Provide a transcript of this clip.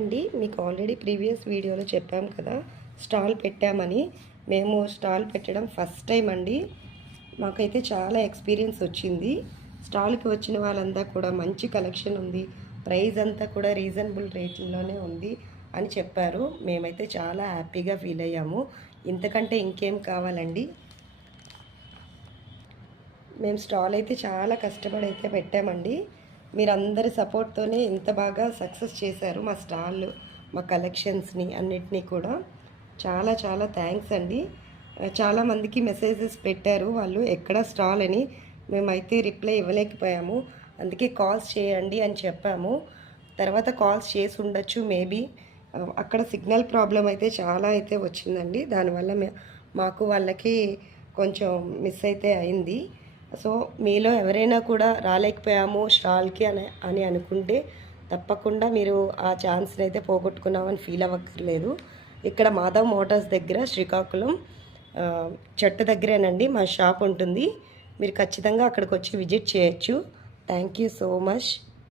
అండి మీకు already previous వీడియోలో చెప్పాం కదా స్టాల్ పెట్టామని. మేము స్టాల్ పెట్టడం ఫస్ట్ టైం అండి. మాకైతే చాలా ఎక్స్పీరియన్స్ వచ్చింది. స్టాల్కి వచ్చిన వాళ్ళంతా కూడా మంచి కలెక్షన్ ఉంది, ప్రైస్ అంతా కూడా రీజనబుల్ రేట్లోనే ఉంది అని చెప్పారు. మేమైతే చాలా హ్యాపీగా ఫీల్ అయ్యాము. ఇంతకంటే ఇంకేం కావాలండి. మేము స్టాల్ అయితే చాలా కష్టపడి అయితే పెట్టామండి. మీరందరి సపోర్ట్తోనే ఇంత బాగా సక్సెస్ చేశారు మా స్టాల్, మా కలెక్షన్స్ని అన్నిటినీ కూడా. చాలా చాలా థ్యాంక్స్ అండి. చాలామందికి మెసేజెస్ పెట్టారు వాళ్ళు ఎక్కడ స్టాల్ అని. మేమైతే రిప్లై ఇవ్వలేకపోయాము, అందుకే కాల్స్ చేయండి అని చెప్పాము. తర్వాత కాల్స్ చేసి ఉండొచ్చు మేబీ. అక్కడ సిగ్నల్ ప్రాబ్లం అయితే చాలా అయితే వచ్చిందండి. దానివల్ల మాకు వాళ్ళకి కొంచెం మిస్ అయితే అయింది. సో మీలో ఎవరైనా కూడా రాలేకపోయాము స్టాల్కి అని అనుకుంటే తప్పకుండా మీరు ఆ ఛాన్స్ని అయితే పోగొట్టుకున్నామని ఫీల్ అవ్వక్కర్లేదు. ఇక్కడ మాధవ్ మోటార్స్ దగ్గర శ్రీకాకుళం చెట్టు దగ్గరేనండి మా షాప్ ఉంటుంది. మీరు ఖచ్చితంగా అక్కడికి వచ్చి విజిట్ చేయొచ్చు. Thank you so much.